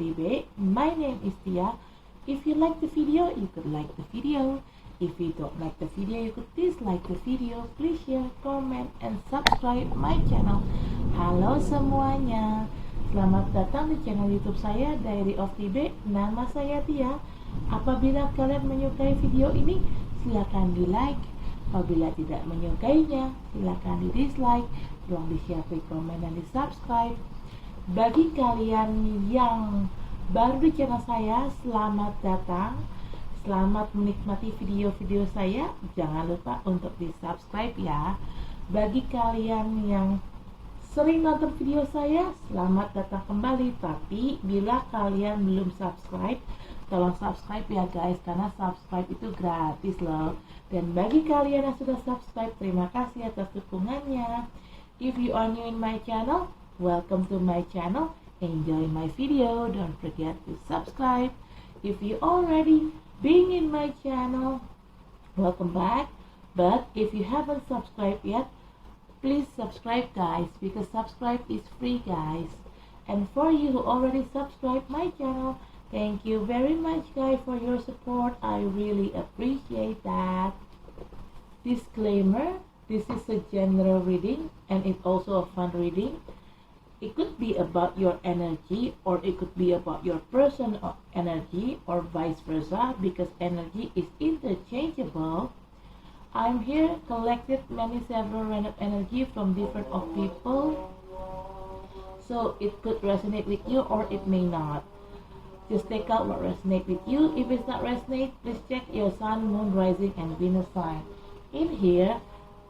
FTB. My name is Tia. If you like the video, you could like the video. If you don't like the video, you could dislike the video. Please share, comment, and subscribe my channel. Halo semuanya, selamat datang di channel YouTube saya, Diary of TB. Nama saya Tia. Apabila kalian menyukai video ini, silakan di like. Apabila tidak menyukainya, silakan di dislike. Tolong di share, komen, dan di subscribe. Bagi kalian yang baru di channel saya, selamat datang. Selamat menikmati video-video saya. Jangan lupa untuk di subscribe ya. Bagi kalian yang sering nonton video saya, selamat datang kembali. Tapi bila kalian belum subscribe, tolong subscribe ya guys, karena subscribe itu gratis loh. Dan bagi kalian yang sudah subscribe, terima kasih atas dukungannya. If you are new in my channel, welcome to my channel. Enjoy my video. Don't forget to subscribe. If you already been in my channel, welcome back. But if you haven't subscribed yet, please subscribe guys, because subscribe is free guys. And for you who already subscribed my channel, thank you very much guys for your support. I really appreciate that. Disclaimer, this is a general reading and it's also a fun reading. It could be about your energy, or it could be about your personal energy, or vice versa, because energy is interchangeable. I'm here collected several random energy from different of people, so it could resonate with you or it may not. Just take out what resonates with you. If it's not resonate, please check your sun, moon, rising, and Venus sign. In here,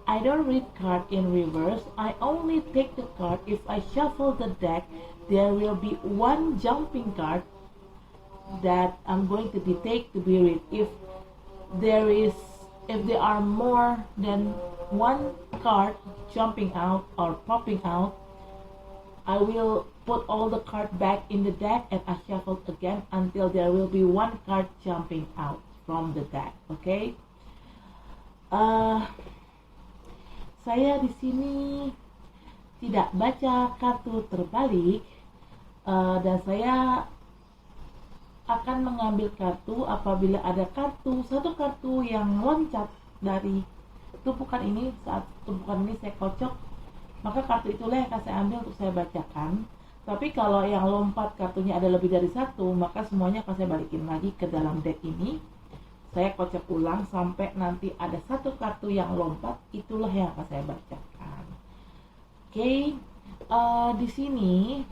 I don't read card in reverse. I only take the card. If I shuffle the deck, there will be one jumping card that I'm going to take to be read. If there are more than one card jumping out or popping out, I will put all the card back in the deck and I shuffle again until there will be one card jumping out from the deck. Okay? Saya di sini tidak baca kartu terbalik, dan saya akan mengambil kartu apabila ada satu kartu yang loncat dari tumpukan ini. Saat tumpukan ini saya kocok, maka kartu itulah yang akan saya ambil untuk saya bacakan. Tapi kalau yang lompat kartunya ada lebih dari satu, maka semuanya akan saya balikin lagi ke dalam deck ini. Saya kocok ulang sampai nanti ada satu kartu yang lompat, itulah yang akan saya bacakan. Oke, di sini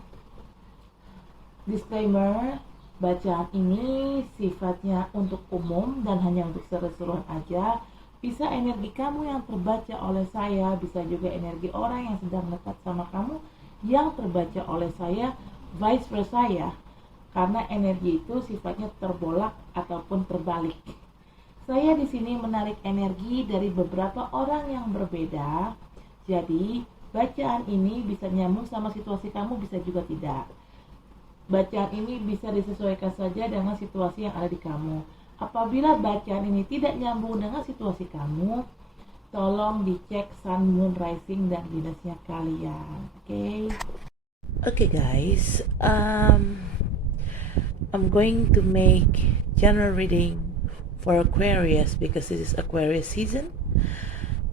disclaimer, bacaan ini sifatnya untuk umum dan hanya untuk seru-seruan aja. Bisa energi kamu yang terbaca oleh saya, bisa juga energi orang yang sedang dekat sama kamu yang terbaca oleh saya, vice versa ya. Karena energi itu sifatnya terbolak ataupun terbalik. Saya di sini menarik energi dari beberapa orang yang berbeda. Jadi, bacaan ini bisa nyambung sama situasi kamu, bisa juga tidak. Bacaan ini bisa disesuaikan saja dengan situasi yang ada di kamu. Apabila bacaan ini tidak nyambung dengan situasi kamu, tolong dicek sun, moon, rising, dan Venusnya kalian. Okay guys, I'm going to make general reading for Aquarius because this is Aquarius season,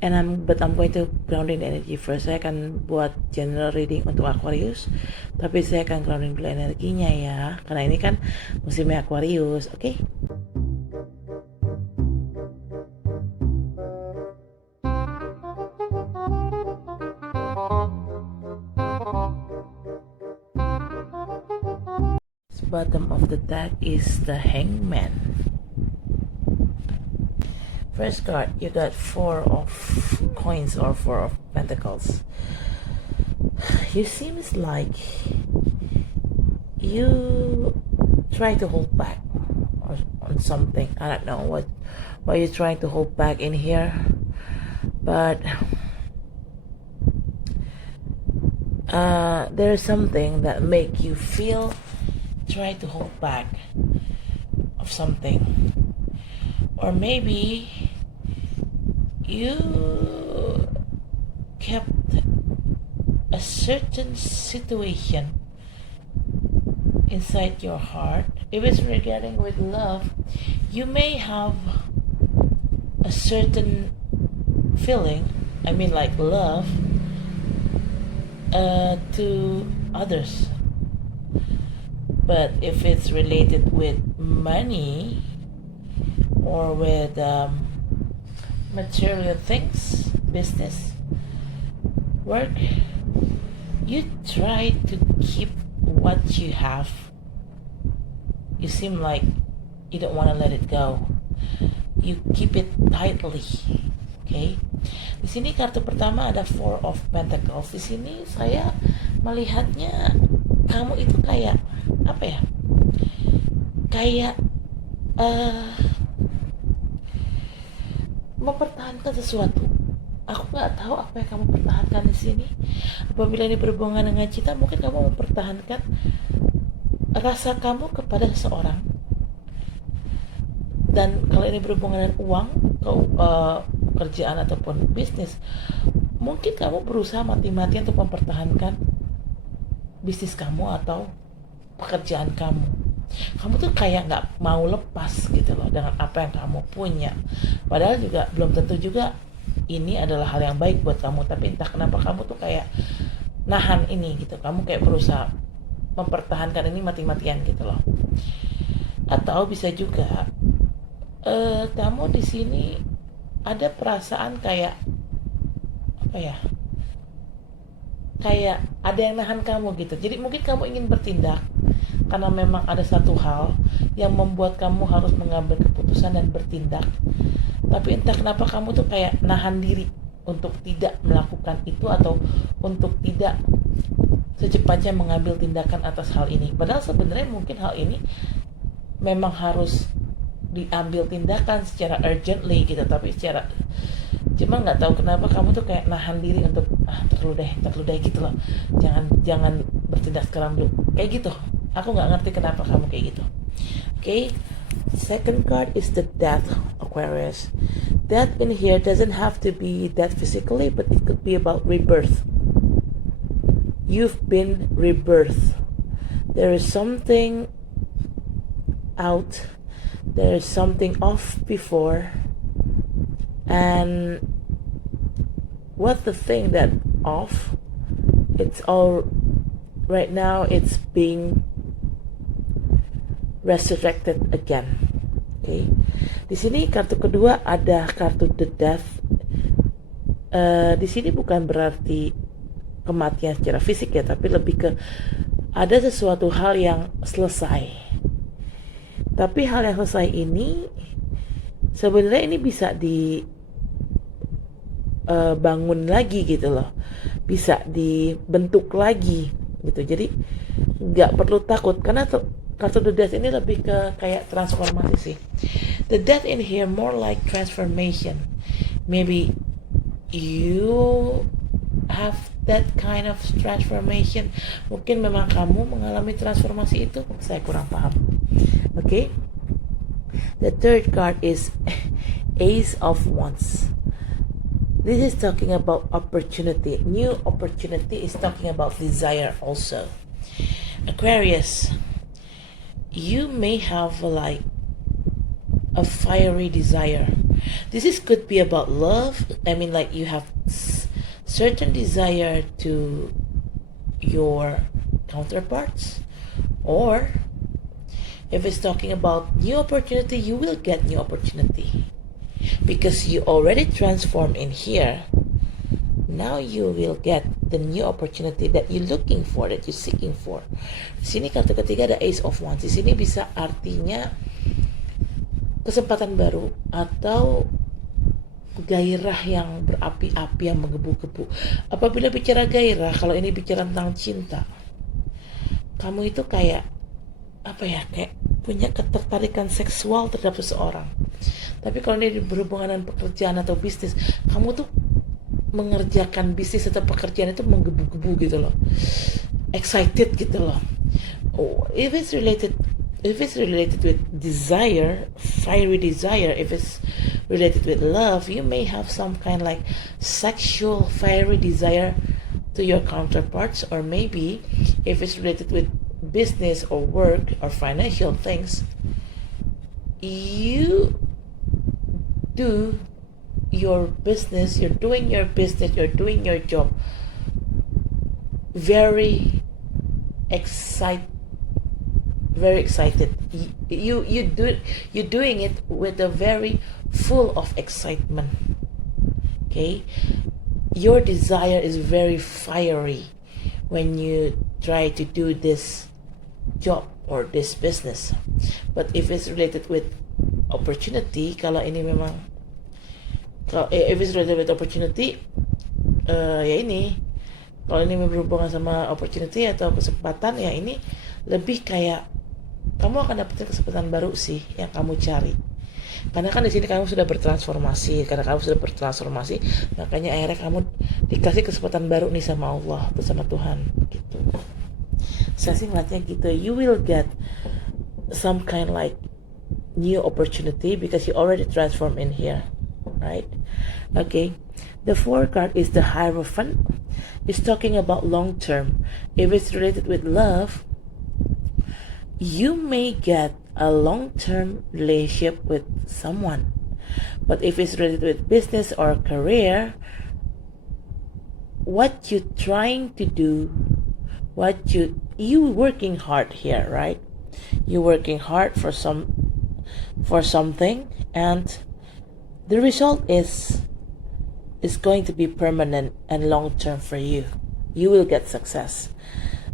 and I'm going to grounding energy first. Saya akan buat general reading untuk Aquarius, tapi saya akan grounding dulu energinya ya, karena ini kan musimnya Aquarius. Oke? Bottom of the deck is the Hangman. First card, you got 4 of coins or 4 of pentacles. You seems like you try to hold back on something. I don't know what you're trying to hold back in here, but there's something that make you feel try to hold back of something. Or maybe you kept a certain situation inside your heart. If it's regarding with love, you may have a certain feeling, I mean like love, to others. But if it's related with money or with material things, business, work, you try to keep what you have. You seem like you don't want to let it go. You keep it tightly. Okay? Di sini kartu pertama ada Four of Pentacles. Di sini saya melihatnya kamu itu kayak apa ya? Kayak mempertahankan sesuatu. Aku nggak tahu apa yang kamu pertahankan di sini. Apabila ini berhubungan dengan cinta, mungkin kamu mempertahankan rasa kamu kepada seseorang. Dan kalau ini berhubungan dengan uang, kerjaan ataupun bisnis, mungkin kamu berusaha mati-matian untuk mempertahankan bisnis kamu atau pekerjaan kamu. Kamu tuh kayak nggak mau lepas gitu loh dengan apa yang kamu punya. Padahal juga belum tentu juga ini adalah hal yang baik buat kamu, tapi entah kenapa kamu tuh kayak nahan ini gitu. Kamu kayak berusaha mempertahankan ini mati-matian gitu loh. Atau bisa juga kamu di sini ada perasaan kayak apa ya? Kayak ada yang nahan kamu gitu. Jadi mungkin kamu ingin bertindak karena memang ada satu hal yang membuat kamu harus mengambil keputusan dan bertindak. Tapi entah kenapa kamu tuh kayak nahan diri untuk tidak melakukan itu atau untuk tidak secepatnya mengambil tindakan atas hal ini. Padahal sebenarnya mungkin hal ini memang harus diambil tindakan secara urgently gitu, tapi cuma nggak tahu kenapa kamu tuh kayak nahan diri untuk terlalu deh gitu loh, jangan bertindak sekarang dulu kayak gitu. Aku nggak ngerti kenapa kamu kayak gitu. Okay, second card is the Death, Aquarius. Death in here doesn't have to be death physically, but it could be about rebirth. You've been rebirthed. There is something out. There is something off before. And what the thing that off, it's all right now, it's being resurrected again. Okay. Di sini kartu kedua ada kartu the Death. Di sini bukan berarti kematian secara fisik ya, tapi lebih ke ada sesuatu hal yang selesai. Tapi hal yang selesai ini sebenarnya ini bisa dibangun lagi gitu loh, bisa dibentuk lagi gitu. Jadi nggak perlu takut karena kartu the Death ini lebih ke kayak transformasi sih. The Death in here more like transformation. Maybe you have that kind of transformation. Mungkin memang kamu mengalami transformasi itu. Saya kurang paham. Okay. The third card is Ace of Wands. This is talking about opportunity. New opportunity is talking about desire also. Aquarius, you may have like a fiery desire. Could be about love. I mean, like you have certain desire to your counterparts, or if it's talking about new opportunity, you will get new opportunity because you already transformed in here. Now you will get the new opportunity that you're looking for, that you're seeking for. Di sini kartu ketiga ada Ace of Wands. Di sini bisa artinya kesempatan baru atau gairah yang berapi-api, yang menggebu-gebu. Apabila bicara gairah, kalau ini bicara tentang cinta, kamu itu kayak apa ya, kayak punya ketertarikan seksual terhadap seseorang. Tapi kalau ini berhubungan dengan pekerjaan atau bisnis, kamu tuh mengerjakan bisnis atau pekerjaan itu menggebu-gebu gitu loh, excited gitu loh. If it's related with desire, fiery desire, if it's related with love, you may have some kind like sexual fiery desire to your counterparts, or maybe if it's related with business or work or financial things, you do your business, you're doing your business, you're doing your job very excited. You're doing it with a very full of excitement. Okay, your desire is very fiery when you try to do this job or this business. But if it's related with opportunity, if it's related with opportunity, kalau ini berhubungan sama opportunity atau kesempatan, ya ini lebih kayak kamu akan dapetin kesempatan baru sih yang kamu cari. Karena kan di sini kamu sudah bertransformasi, makanya akhirnya kamu dikasih kesempatan baru nih sama Allah atau sama Tuhan gitu. Saya sih ngeliatnya gitu, you will get some kind like new opportunity because you already transformed in here, right? Okay, the fourth card is the Hierophant. It's talking about long term. If it's related with love, you may get a long-term relationship with someone. But if it's related with business or career, what you trying to do, you working hard here, right? You working hard for something, and the result is going to be permanent and long-term for you. You will get success,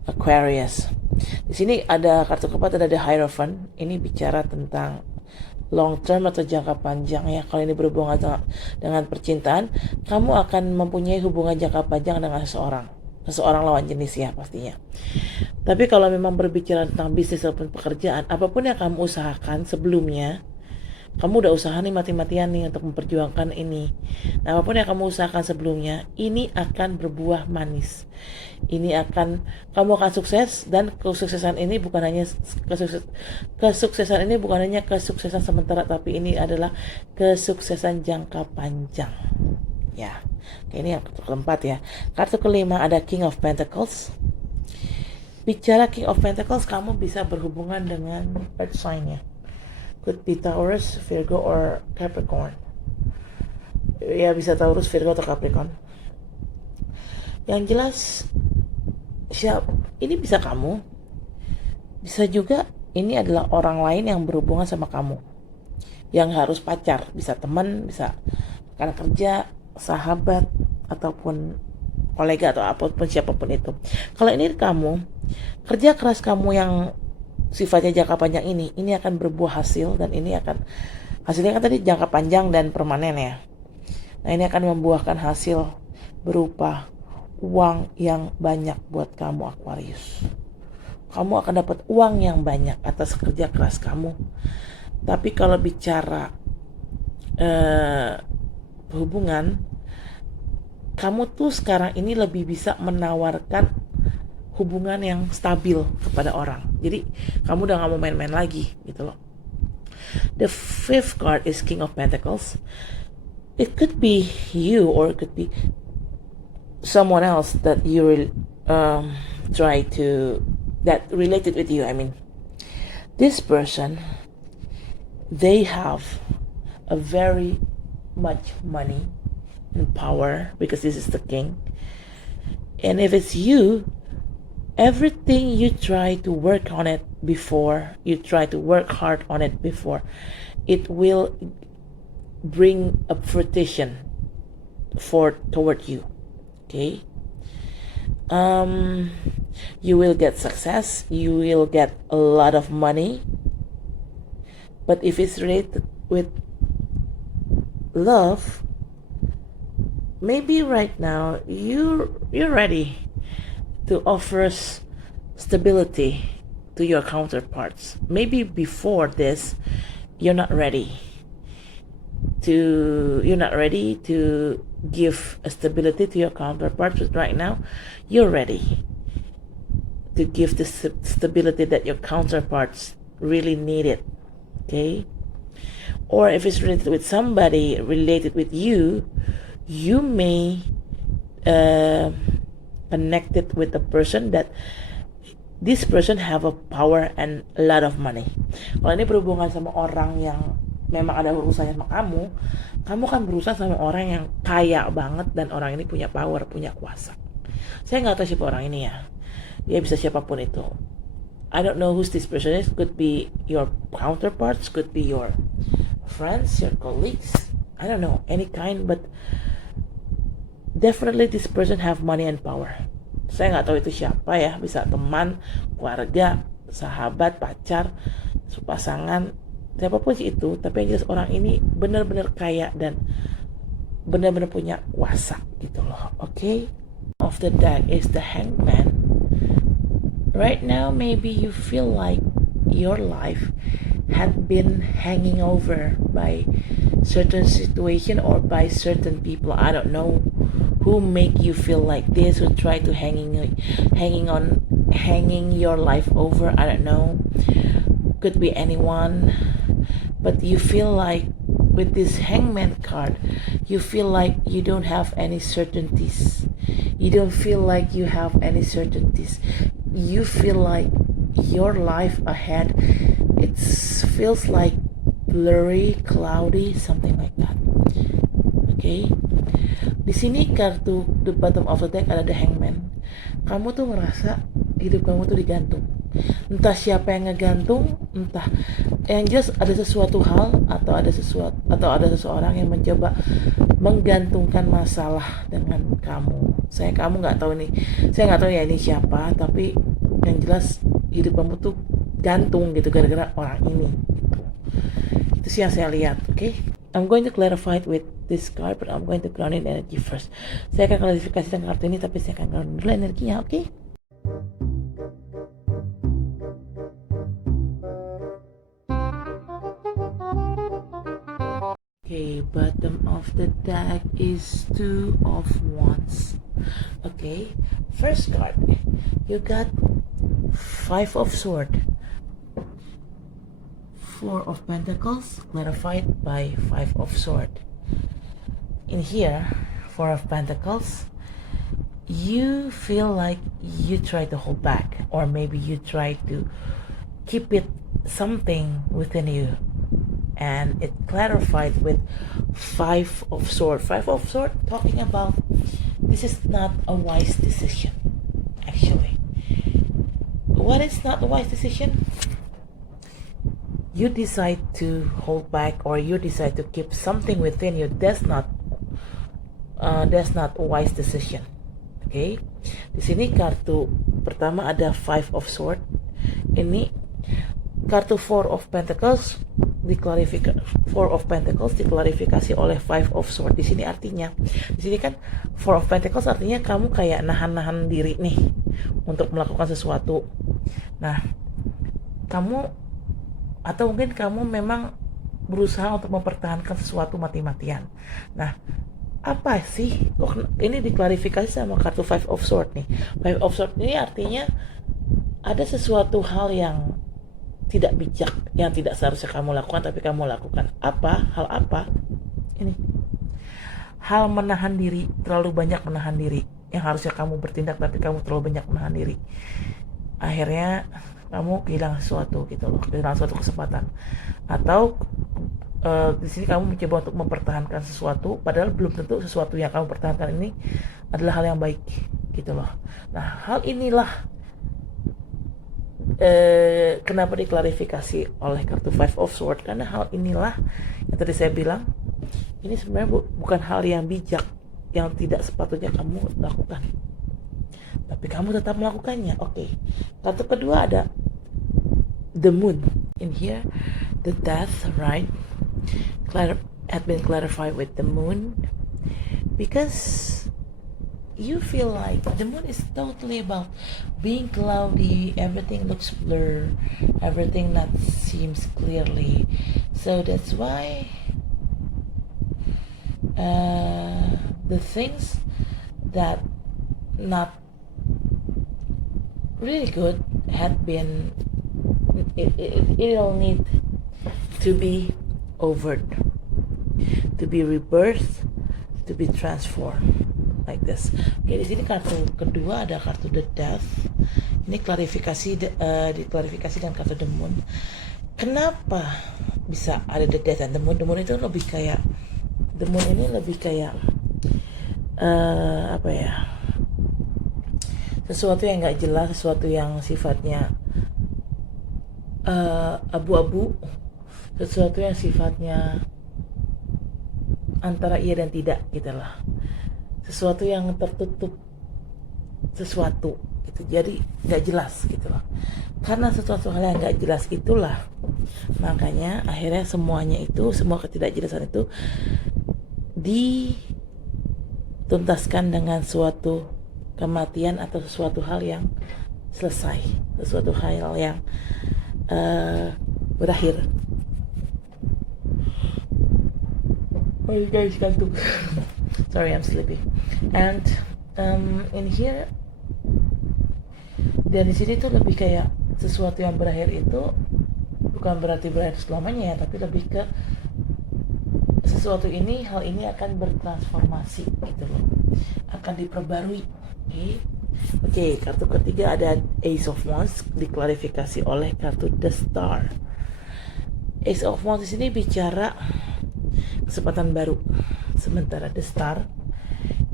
Aquarius. Di sini ada kartu keempat, ada The Hierophant. Ini bicara tentang long term atau jangka panjang ya. Kalau ini berhubungan dengan percintaan, kamu akan mempunyai hubungan jangka panjang dengan seseorang lawan jenis ya pastinya. Tapi kalau memang berbicara tentang bisnis ataupun pekerjaan, apapun yang kamu usahakan sebelumnya, kamu udah usaha nih mati-matian nih untuk memperjuangkan ini. Nah, apapun yang kamu usahakan sebelumnya, ini akan berbuah manis. Kamu akan sukses, dan kesuksesan ini bukan hanya kesuksesan sementara, tapi ini adalah kesuksesan jangka panjang. Ya, ini yang kartu keempat ya. Kartu kelima ada King of Pentacles. Bicara King of Pentacles, kamu bisa berhubungan dengan earth sign ya. Could be Taurus, Virgo, or Capricorn. Ya, bisa Taurus, Virgo, atau Capricorn. Yang jelas, ini bisa kamu. Bisa juga ini adalah orang lain yang berhubungan sama kamu. Yang harus pacar, bisa teman, bisa rekan kerja, sahabat, ataupun kolega, atau apapun siapapun itu. Kalau ini kamu, kerja keras kamu yang sifatnya jangka panjang ini akan berbuah hasil, dan ini akan hasilnya kan tadi jangka panjang dan permanen ya. Nah, ini akan membuahkan hasil berupa uang yang banyak buat kamu Aquarius. Kamu akan dapat uang yang banyak atas kerja keras kamu. Tapi kalau bicara hubungan, kamu tuh sekarang ini lebih bisa menawarkan hubungan yang stabil kepada orang. Jadi kamu udah gak mau main-main lagi gitu loh. The fifth card is King of Pentacles. It could be you, or it could be someone else that you that related with you. I mean, this person, they have a very much money and power because this is the king. And if it's you, everything you try to work on it before, you try to work hard on it before, it will bring a fruition toward you. Okay? You will get success, you will get a lot of money. But if it's related with love, maybe right now you're ready to offer stability to your counterparts. Maybe before this, you're not ready to give a stability to your counterparts, but right now you're ready to give the stability that your counterparts really needed. Okay? Or if it's related with somebody related with you, you may connected with a person that this person have a power and a lot of money. Kalau ini berhubungan sama orang yang memang ada urusannya sama kamu, kamu kan berurusan sama orang yang kaya banget dan orang ini punya power, punya kuasa. Saya nggak tahu siapa orang ini ya. Dia bisa siapapun itu. I don't know who this person is. Could be your counterparts, could be your friends, your colleagues. I don't know, any kind, but definitely this person have money and power. Saya nggak tahu itu siapa ya, bisa teman, keluarga, sahabat, pacar, pasangan, siapapun sih itu. Tapi yang jelas orang ini benar-benar kaya dan benar-benar punya kuasa gitu loh. Okay? Of the deck is the Hangman. Right now maybe you feel like your life had been hanging over by certain situation or by certain people. I don't know who make you feel like this, who try to hanging your life over. I don't know, could be anyone, but you feel like with this Hangman card, you feel like you don't have any certainties. You don't feel like you have any certainties. You feel like your life ahead, it feels like blurry, cloudy, something like that. Okay, di sini kartu the bottom of the deck ada the Hangman. Kamu tuh merasa hidup kamu tuh digantung. Entah siapa yang ngegantung, entah yang jelas ada sesuatu hal atau ada seseorang yang mencoba menggantungkan masalah dengan kamu. Kamu nggak tahu nih, saya nggak tahu ya ini siapa, tapi yang jelas hidup kamu tuh gantung gitu gara-gara orang ini. Gitu. Itu sih yang saya lihat, okay? I'm going to clarify it with this card, but I'm going to ground in energy first. Saya akan klarifikasikan kartu ini, tapi saya akan ground dulu energinya, okay? Okay, bottom of the deck is Two of Wands. Okay, first card, you got Five of Swords, Four of Pentacles, clarified by Five of Swords. In here, Four of Pentacles, you feel like you try to hold back, or maybe you try to keep it something within you. And it clarified with Five of Swords. Five of Swords talking about this is not a wise decision, actually. What is not a wise decision? You decide to hold back, or you decide to keep something within you. That's not a wise decision. Okay? Di sini kartu pertama ada Five of Swords. Ini kartu Four of Pentacles diklarifikasi oleh Five of Swords. Di sini artinya, di sini kan Four of Pentacles artinya kamu kayak nahan diri nih untuk melakukan sesuatu. Nah, kamu atau mungkin kamu memang berusaha untuk mempertahankan sesuatu mati-matian. Nah, apa sih? Ini diklarifikasi sama kartu Five of Swords nih. Five of Swords ini artinya ada sesuatu hal yang tidak bijak, yang tidak seharusnya kamu lakukan tapi kamu lakukan. Hal apa? Ini. Hal menahan diri, terlalu banyak menahan diri. Yang harusnya kamu bertindak tapi kamu terlalu banyak menahan diri. Akhirnya kamu kehilangan sesuatu gitu loh, kehilangan suatu kesempatan. Atau di sini kamu mencoba untuk mempertahankan sesuatu padahal belum tentu sesuatu yang kamu pertahankan ini adalah hal yang baik gitu loh. Nah, hal inilah kenapa diklarifikasi oleh kartu Five of Swords, karena hal inilah yang tadi saya bilang, ini sebenarnya bukan hal yang bijak, yang tidak sepatutnya kamu lakukan, tapi kamu tetap melakukannya. Oke. Kartu kedua ada the Moon. In here, the Death, right, had been clarified with the Moon, because you feel like the Moon is totally about being cloudy, everything looks blur, everything not seems clearly. So that's why the things that not really good had been, it'll need to be over, to be rebirthed, to be transformed. Like this. Oke, di sini kartu kedua ada kartu The Death. Ini diklarifikasi dengan kartu The Moon. Kenapa bisa ada the Death and the Moon? The Moon itu lebih kayak, The Moon ini lebih kayak apa ya, sesuatu yang nggak jelas, sesuatu yang sifatnya abu-abu, sesuatu yang sifatnya antara iya dan tidak gitu lah, sesuatu yang tertutup, sesuatu gitu, jadi nggak jelas gitu loh. Karena sesuatu hal yang nggak jelas itulah, makanya akhirnya semuanya itu, semua ketidakjelasan itu dituntaskan dengan suatu kematian atau sesuatu hal yang selesai, sesuatu hal yang berakhir. Oh guys, kantuk. Sorry, I'm sleepy. And in here, dari sini tuh lebih kayak sesuatu yang berakhir itu bukan berarti berakhir selamanya ya, tapi lebih ke sesuatu ini, hal ini akan bertransformasi gitu loh, akan diperbarui. Oke, kartu ketiga ada Ace of Wands, diklarifikasi oleh kartu The Star. Ace of Wands di sini bicara kesempatan baru, sementara The Star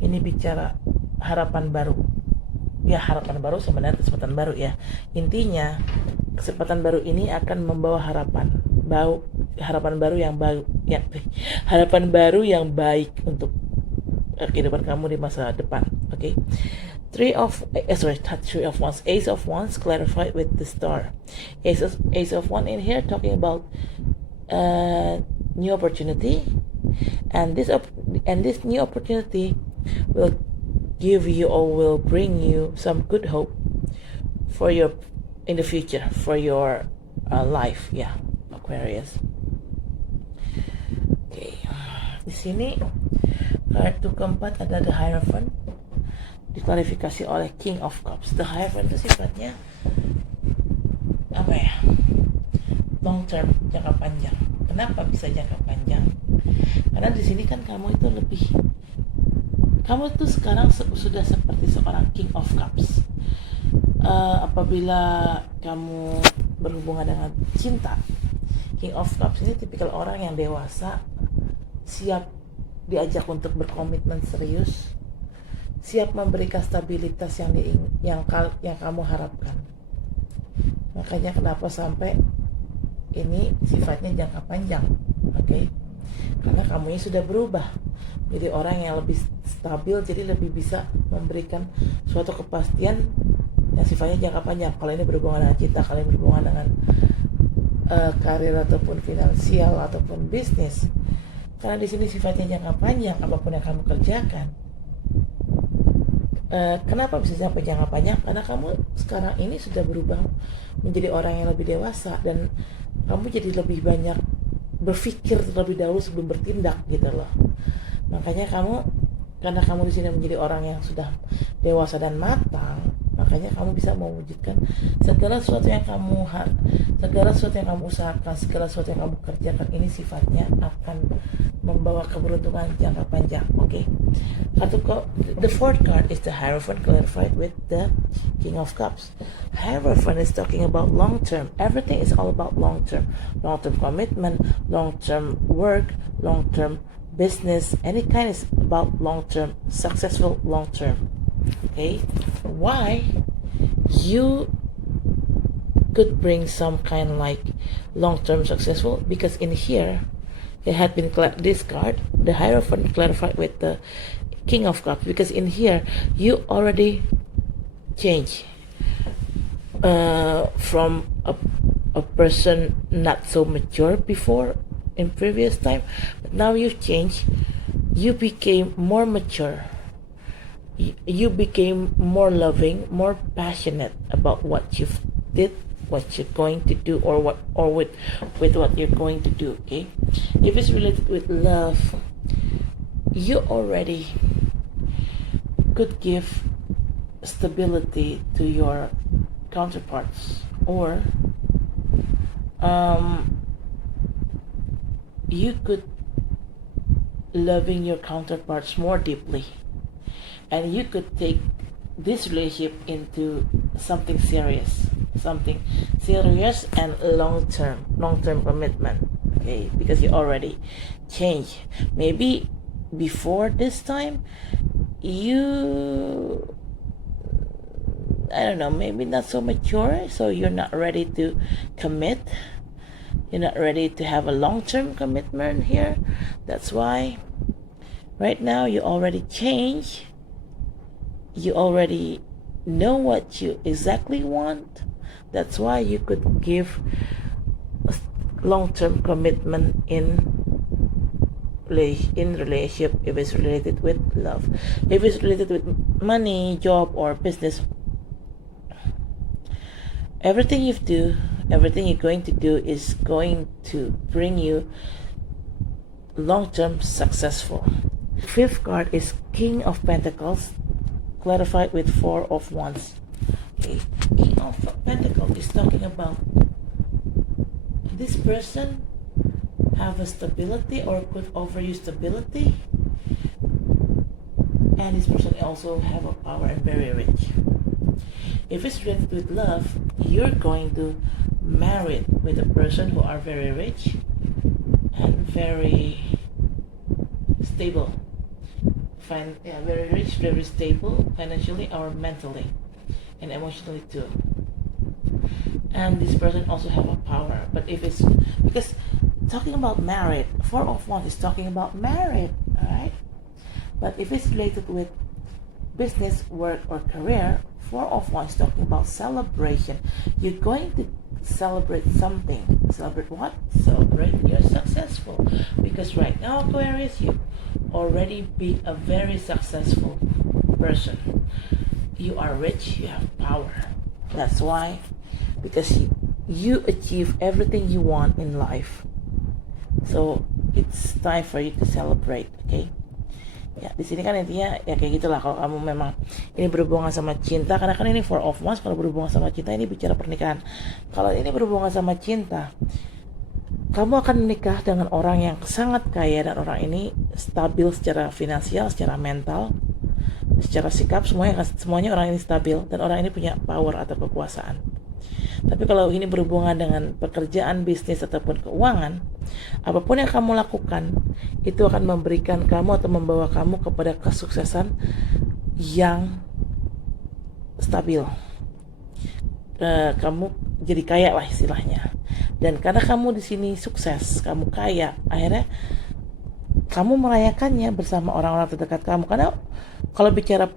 ini bicara harapan baru. Ya, harapan baru sebenarnya kesempatan baru ya. Intinya kesempatan baru ini akan membawa harapan baru yang baik, ya, harapan baru yang baik untuk kehidupan kamu di masa depan. Oke. Three of Wands, Ace of Wands clarified with the Star. Ace of Wands in here talking about new opportunity, and this new opportunity will give you or will bring you some good hope for your in the future, for your life. Yeah, Aquarius. Oke. Di sini kartu keempat ada The Hierophant, diklarifikasi oleh King of Cups. The Hierophant itu sifatnya apa ya? Long term, jangka panjang. Kenapa bisa jangka panjang? Karena di sini kan kamu itu sekarang sudah seperti seorang King of Cups. Apabila kamu berhubungan dengan cinta, King of Cups ini tipikal orang yang dewasa, siap diajak untuk berkomitmen serius, siap memberikan stabilitas yang kamu harapkan. Makanya kenapa sampai ini sifatnya jangka panjang, oke? Karena kamunya sudah berubah jadi orang yang lebih stabil, jadi lebih bisa memberikan suatu kepastian yang sifatnya jangka panjang. Kalau ini berhubungan dengan cinta, kalau ini berhubungan dengan karir ataupun finansial ataupun bisnis. Karena di sini sifatnya jangka panjang, apapun yang kamu kerjakan. Kenapa bisa sampai jangka panjang? Karena kamu sekarang ini sudah berubah menjadi orang yang lebih dewasa, dan kamu jadi lebih banyak berpikir terlebih dahulu sebelum bertindak gitu loh. Makanya karena kamu di sini menjadi orang yang sudah dewasa dan matang, makanya kamu bisa mewujudkan segala sesuatu yang kamu usahakan, segala sesuatu yang kamu kerjakan ini sifatnya akan membawa keberuntungan jangka panjang. Oke. The fourth card is the Hierophant clarified with the King of Cups. Hierophant is talking about long term. Everything is all about long term commitment, long term work, long term business, any kind is about long term, successful long term. Okay, why you could bring some kind like long term successful? Because in here it had been this card, the Hierophant, clarified with the King of Cups, because in here you already changed from a person not so mature before in previous time, but now you've changed. You became more mature. You became more loving, more passionate about what you did, what you're going to do, or with what you're going to do. Okay, if it's related with love, you already could give stability to your counterparts, or you could loving your counterparts more deeply, and you could take this relationship into something serious, and long-term commitment. Okay, because you already changed. Maybe before this time, you, I don't know, maybe not so mature, so you're not ready to commit. You're not ready to have a long-term commitment here. That's why right now you already changed. You already know what you exactly want. That's why you could give long-term commitment in relationship if it's related with love. If it's related with money, job, or business, everything you're going to do is going to bring you long-term successful. Fifth card is King of Pentacles, clarified with Four of Wands. Okay. King of Pentacles is talking about this person have a stability or could offer you stability, and this person also have a power and very rich. If it's related with love, you're going to marry with a person who are very rich and very stable. Very rich, very stable financially or mentally and emotionally too. And this person also have a power. But if it's, because talking about married, Four of Wands is talking about married, alright? But if it's related with business, work, or career, Four of Wands is talking about celebration. You're going to celebrate something. Celebrate what? Celebrate you're successful. Because right now, Aquarius, you already be a very successful person. You are rich, you have power. That's why, because you achieve everything you want in life. So it's time for you to celebrate, okay? Ya, di sini kan intinya ya kayak gitulah, kalau kamu memang ini berhubungan sama cinta, karena kan ini Four of Wands, kalau berhubungan sama cinta ini bicara pernikahan. Kalau ini berhubungan sama cinta, kamu akan menikah dengan orang yang sangat kaya dan orang ini stabil secara finansial, secara mental, secara sikap, semuanya orang ini stabil dan orang ini punya power atau kekuasaan. Tapi kalau ini berhubungan dengan pekerjaan, bisnis, ataupun keuangan, apapun yang kamu lakukan, itu akan memberikan kamu atau membawa kamu kepada kesuksesan yang stabil. Kamu jadi kaya lah istilahnya. Dan karena kamu di sini sukses, kamu kaya, akhirnya kamu merayakannya bersama orang-orang terdekat kamu. Karena kalau bicara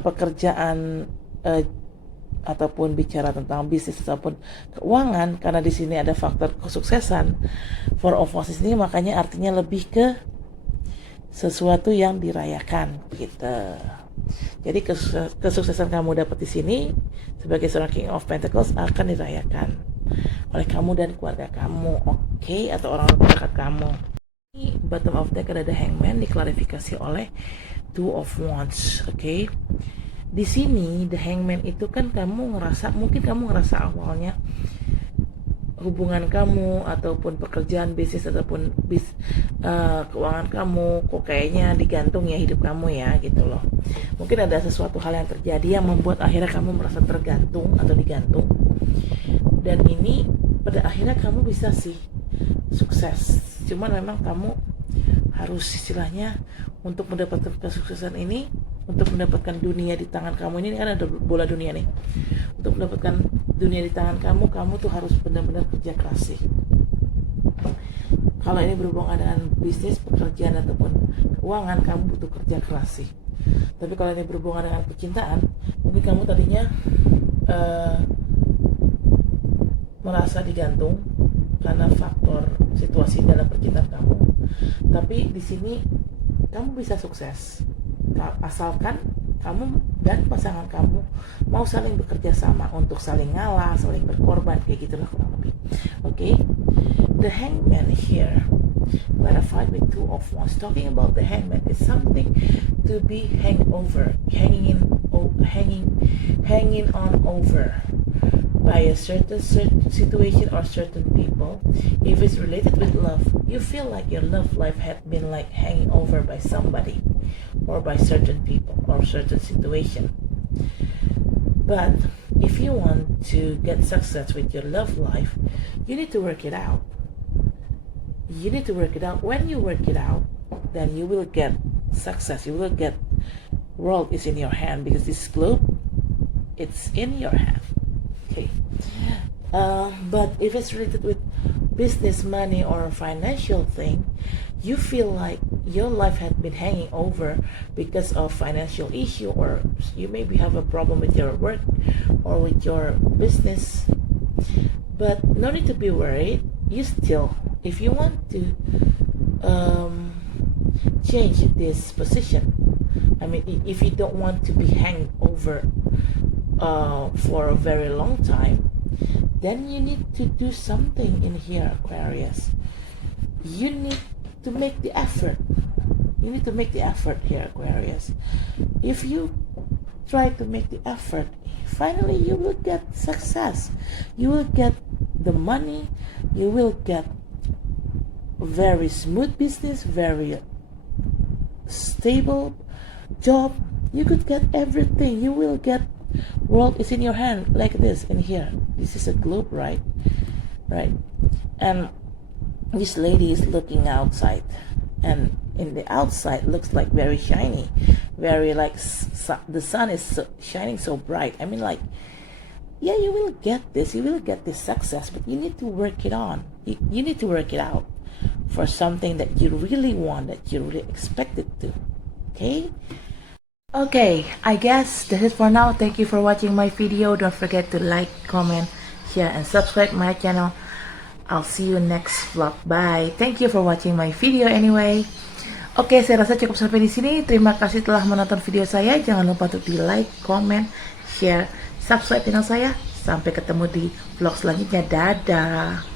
pekerjaan ataupun bicara tentang bisnis ataupun keuangan, karena di sini ada faktor kesuksesan, Four of Wands ini makanya artinya lebih ke sesuatu yang dirayakan gitu. Jadi kesuksesan kamu dapat di sini sebagai seorang King of Pentacles akan dirayakan oleh kamu dan keluarga kamu, oke? Atau orang-orang terdekat kamu. Ini bottom of deck ada Hangman, diklarifikasi oleh Two of Wands, oke? Di sini the Hangman itu kan mungkin kamu ngerasa awalnya hubungan kamu ataupun pekerjaan bisnis ataupun keuangan kamu kok kayaknya digantung ya hidup kamu ya gitu loh. Mungkin ada sesuatu hal yang terjadi yang membuat akhirnya kamu merasa tergantung atau digantung, dan ini pada akhirnya kamu bisa sih sukses, cuman memang kamu harus istilahnya untuk mendapatkan kesuksesan ini, untuk mendapatkan dunia di tangan kamu ini kan ada bola dunia nih. Untuk mendapatkan dunia di tangan kamu, kamu tuh harus benar-benar kerja keras sih. Kalau ini berhubungan dengan bisnis, pekerjaan ataupun keuangan, kamu butuh kerja keras sih. Tapi kalau ini berhubungan dengan percintaan, mungkin kamu tadinya merasa digantung karena faktor situasi dalam percintaan kamu. Tapi di sini kamu bisa sukses asalkan kamu dan pasangan kamu mau saling bekerja sama untuk saling ngalah, saling berkorban, kayak gitulah kurang lebih. Okay? The Hangman here, clarified with Two of Wands. Talking about the Hangman is something to be hanging on over by a certain situation or certain people. If it's related with love, you feel like your love life had been like hanging over by somebody or by certain people or certain situation. But if you want to get success with your love life, you need to work it out. You need to work it out. When you work it out, then you will get success. You will get world is in your hand, because this globe, it's in your hand. Okay. But if it's related with business, money, or financial thing, you feel like your life had been hanging over because of financial issue, or you maybe have a problem with your work or with your business. But no need to be worried. You still, if you want to change this position, I mean, if you don't want to be hanging over for a very long time, then you need to do something in here, Aquarius. You need to make the effort. You need to make the effort here, Aquarius. If you try to make the effort, finally you will get success. You will get the money. You will get very smooth business, very stable job. You could get everything. You will get world is in your hand, like this in here. This is a globe, right? And this lady is looking outside, and in the outside looks like very shiny, very like the sun is shining so bright. I mean, like, yeah, you will get this. You will get this success, but you need to work it on. You need to work it out for something that you really want, that you really expected to. Okay, I guess that's it for now. Thank you for watching my video. Don't forget to like, comment, share, and subscribe my channel. I'll see you next vlog. Bye. Thank you for watching my video anyway. Oke, saya rasa cukup sampai di sini. Terima kasih telah menonton video saya. Jangan lupa untuk di like, comment, share, subscribe channel saya. Sampai ketemu di vlog selanjutnya. Dadah.